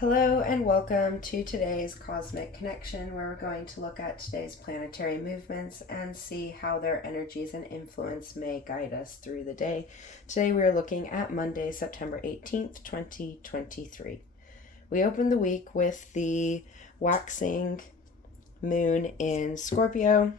Hello and welcome to today's Cosmic Connection, where we're going to look at today's planetary movements and see how their energies and influence may guide us through the day. Today we are looking at Monday, September 18th, 2023. We open the week with the waxing moon in Scorpio,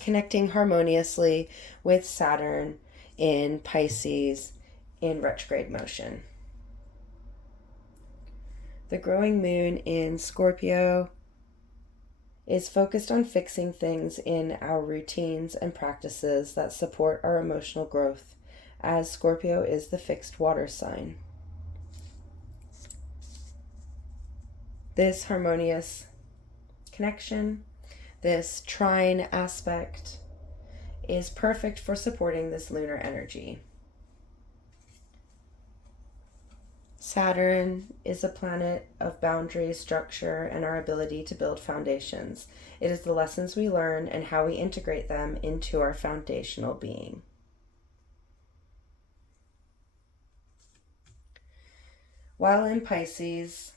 connecting harmoniously with Saturn in Pisces in retrograde motion. The growing moon in Scorpio is focused on fixing things in our routines and practices that support our emotional growth, as Scorpio is the fixed water sign. This harmonious connection, this trine aspect, is perfect for supporting this lunar energy. Saturn is a planet of boundary, structure, and our ability to build foundations. It is the lessons we learn and how we integrate them into our foundational being. While in Pisces,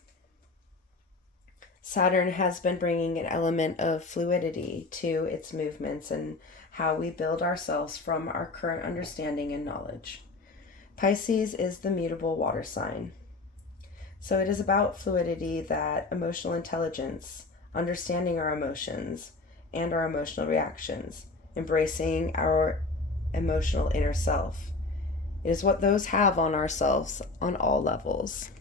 Saturn has been bringing an element of fluidity to its movements and how we build ourselves from our current understanding and knowledge. Pisces is the mutable water sign. So it is about fluidity, that emotional intelligence, understanding our emotions and our emotional reactions, embracing our emotional inner self. It is what those have on ourselves on all levels.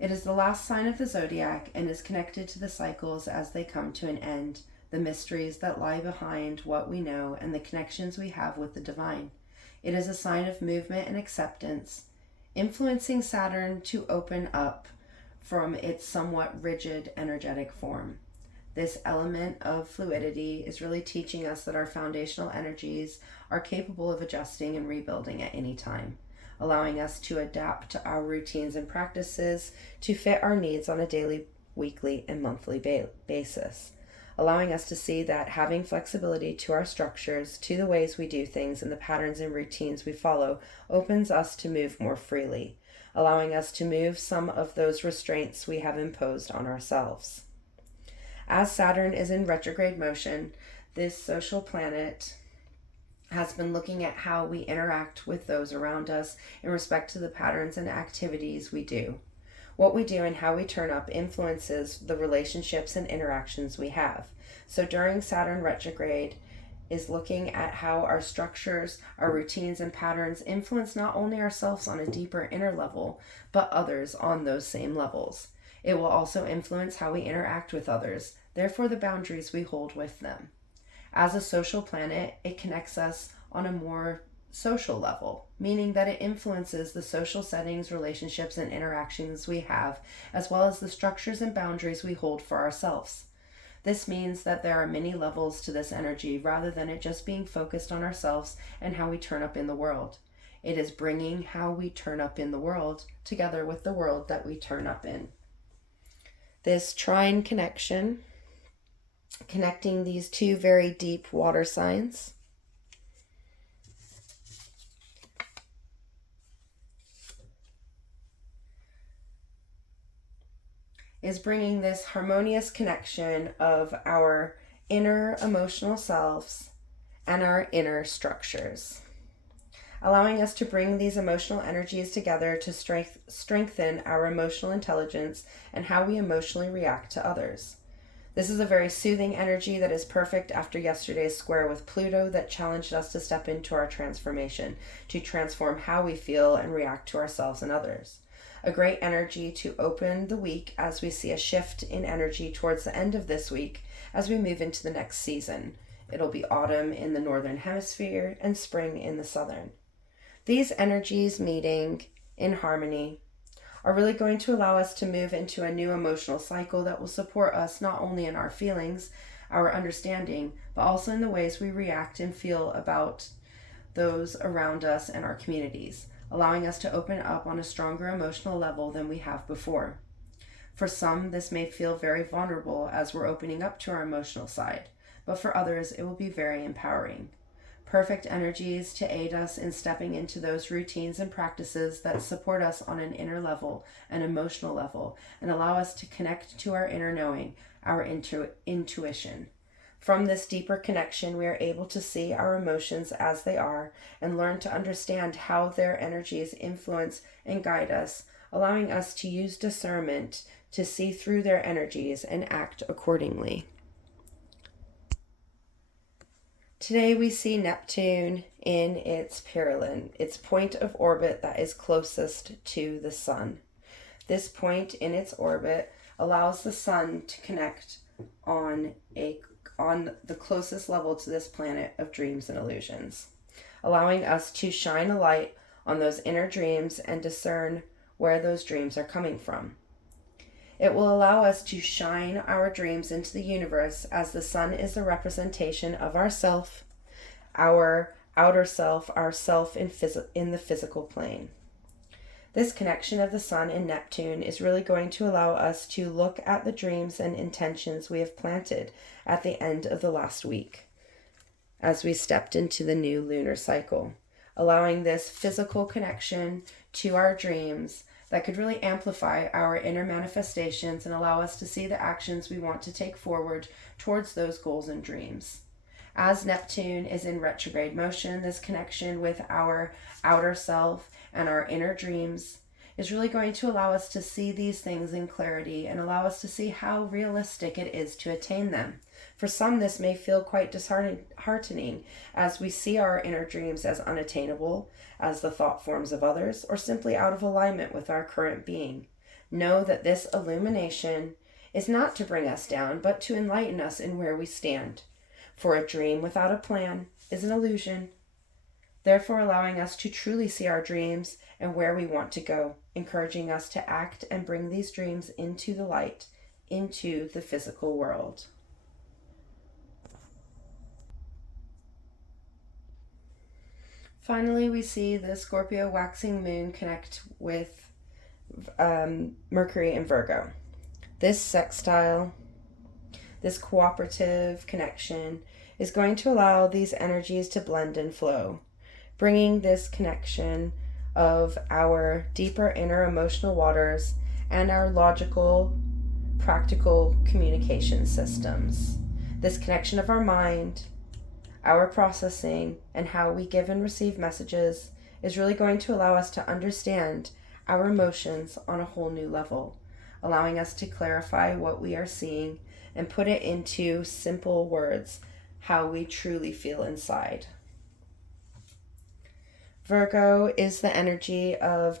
It is the last sign of the zodiac and is connected to the cycles as they come to an end, the mysteries that lie behind what we know, and the connections we have with the divine. It is a sign of movement and acceptance, influencing Saturn to open up from its somewhat rigid energetic form. This element of fluidity is really teaching us that our foundational energies are capable of adjusting and rebuilding at any time, allowing us to adapt to our routines and practices to fit our needs on a daily, weekly, and monthly basis, allowing us to see that having flexibility to our structures, to the ways we do things, and the patterns and routines we follow opens us to move more freely, allowing us to move some of those restraints we have imposed on ourselves. As Saturn is in retrograde motion, this social planet has been looking at how we interact with those around us in respect to the patterns and activities we do. What we do and how we turn up influences the relationships and interactions we have. So during Saturn retrograde is looking at how our structures, our routines and patterns influence not only ourselves on a deeper inner level, but others on those same levels. It will also influence how we interact with others, therefore the boundaries we hold with them. As a social planet, it connects us on a more social level, meaning that it influences the social settings, relationships, and interactions we have, as well as the structures and boundaries we hold for ourselves. This means that there are many levels to this energy rather than it just being focused on ourselves and how we turn up in the world. It is bringing how we turn up in the world together with the world that we turn up in. This trine connection, connecting these two very deep water signs, is bringing this harmonious connection of our inner emotional selves and our inner structures, allowing us to bring these emotional energies together to strengthen our emotional intelligence and how we emotionally react to others. This is a very soothing energy that is perfect after yesterday's square with Pluto that challenged us to step into our transformation, to transform how we feel and react to ourselves and others. A great energy to open the week as we see a shift in energy towards the end of this week as we move into the next season. It'll be autumn in the northern hemisphere and spring in the southern. These energies meeting in harmony are really going to allow us to move into a new emotional cycle that will support us not only in our feelings, our understanding, but also in the ways we react and feel about those around us and our communities, allowing us to open up on a stronger emotional level than we have before. For some, this may feel very vulnerable as we're opening up to our emotional side, but for others, it will be very empowering. perfect energies to aid us in stepping into those routines and practices that support us on an inner level, an emotional level, and allow us to connect to our inner knowing, our intuition. From this deeper connection, we are able to see our emotions as they are and learn to understand how their energies influence and guide us, allowing us to use discernment to see through their energies and act accordingly. Today we see Neptune in its perihelion, its point of orbit that is closest to the sun. This point in its orbit allows the sun to connect on the closest level to this planet of dreams and illusions, allowing us to shine a light on those inner dreams and discern where those dreams are coming from. It will allow us to shine our dreams into the universe, as the sun is the representation of our self, our outer self, our self in the physical plane. This connection of the sun and Neptune is really going to allow us to look at the dreams and intentions we have planted at the end of the last week as we stepped into the new lunar cycle, allowing this physical connection to our dreams that could really amplify our inner manifestations and allow us to see the actions we want to take forward towards those goals and dreams. As Neptune is in retrograde motion, this connection with our outer self and our inner dreams is really going to allow us to see these things in clarity and allow us to see how realistic it is to attain them. For some, this may feel quite disheartening as we see our inner dreams as unattainable, as the thought forms of others, or simply out of alignment with our current being. Know that this illumination is not to bring us down, but to enlighten us in where we stand. For a dream without a plan is an illusion, therefore allowing us to truly see our dreams and where we want to go, encouraging us to act and bring these dreams into the light, into the physical world. Finally, we see the Scorpio waxing moon connect with Mercury and Virgo. This sextile, this cooperative connection, is going to allow these energies to blend and flow, bringing this connection of our deeper inner emotional waters and our logical, practical communication systems. This connection of our mind, our processing, and how we give and receive messages is really going to allow us to understand our emotions on a whole new level, allowing us to clarify what we are seeing and put it into simple words, how we truly feel inside. Virgo is the energy of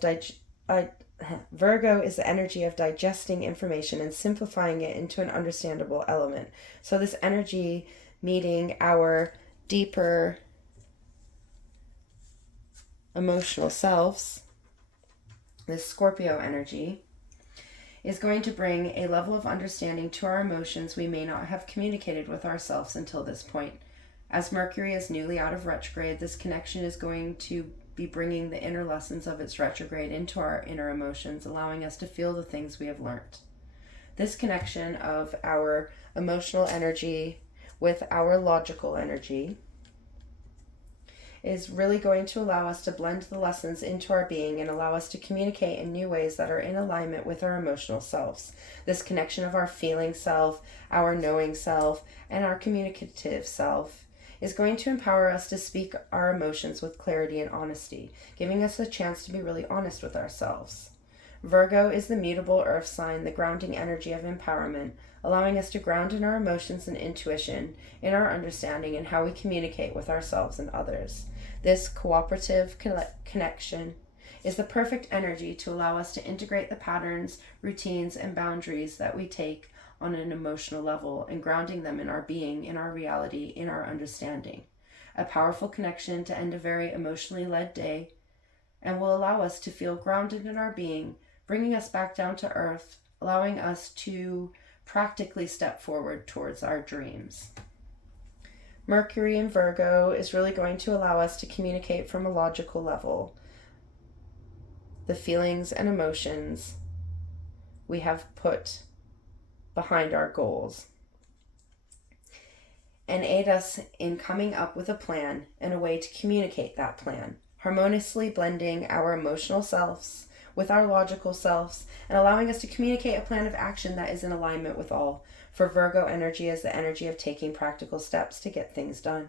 digesting information and simplifying it into an understandable element. So this energy meeting our deeper emotional selves, this Scorpio energy, is going to bring a level of understanding to our emotions we may not have communicated with ourselves until this point. As Mercury is newly out of retrograde, this connection is going to be bringing the inner lessons of its retrograde into our inner emotions, allowing us to feel the things we have learned. This connection of our emotional energy with our logical energy is really going to allow us to blend the lessons into our being and allow us to communicate in new ways that are in alignment with our emotional selves. This connection of our feeling self, our knowing self, and our communicative self is going to empower us to speak our emotions with clarity and honesty, giving us a chance to be really honest with ourselves. Virgo is the mutable earth sign, the grounding energy of empowerment, allowing us to ground in our emotions and intuition, in our understanding and how we communicate with ourselves and others. This cooperative connection is the perfect energy to allow us to integrate the patterns, routines, and boundaries that we take on an emotional level and grounding them in our being, in our reality, in our understanding. A powerful connection to end a very emotionally led day and will allow us to feel grounded in our being, bringing us back down to earth, allowing us to practically step forward towards our dreams. Mercury in Virgo is really going to allow us to communicate from a logical level the feelings and emotions we have put behind our goals. and aid us in coming up with a plan and a way to communicate that plan, harmoniously blending our emotional selves with our logical selves and allowing us to communicate a plan of action that is in alignment with all. For Virgo energy is the energy of taking practical steps to get things done,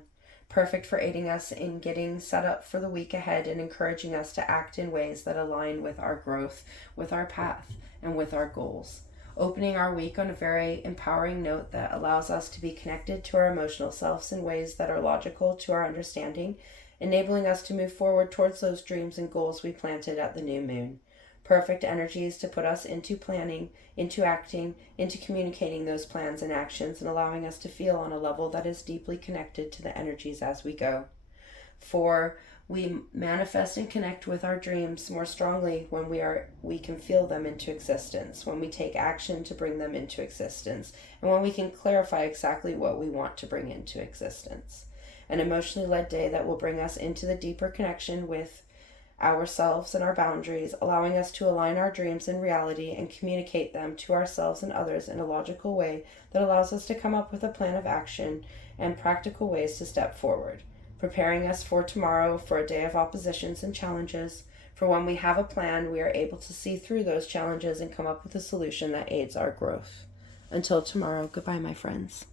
perfect for aiding us in getting set up for the week ahead and encouraging us to act in ways that align with our growth, with our path, and with our goals. Opening our week on a very empowering note that allows us to be connected to our emotional selves in ways that are logical to our understanding, enabling us to move forward towards those dreams and goals we planted at the new moon. Perfect energies to put us into planning, into acting, into communicating those plans and actions, and allowing us to feel on a level that is deeply connected to the energies as we go. For we manifest and connect with our dreams more strongly when we can feel them into existence, when we take action to bring them into existence, and when we can clarify exactly what we want to bring into existence. An emotionally led day that will bring us into the deeper connection with ourselves and our boundaries, allowing us to align our dreams in reality and communicate them to ourselves and others in a logical way that allows us to come up with a plan of action and practical ways to step forward, preparing us for tomorrow, for a day of oppositions and challenges. For when we have a plan, we are able to see through those challenges and come up with a solution that aids our growth. Until tomorrow, goodbye, my friends.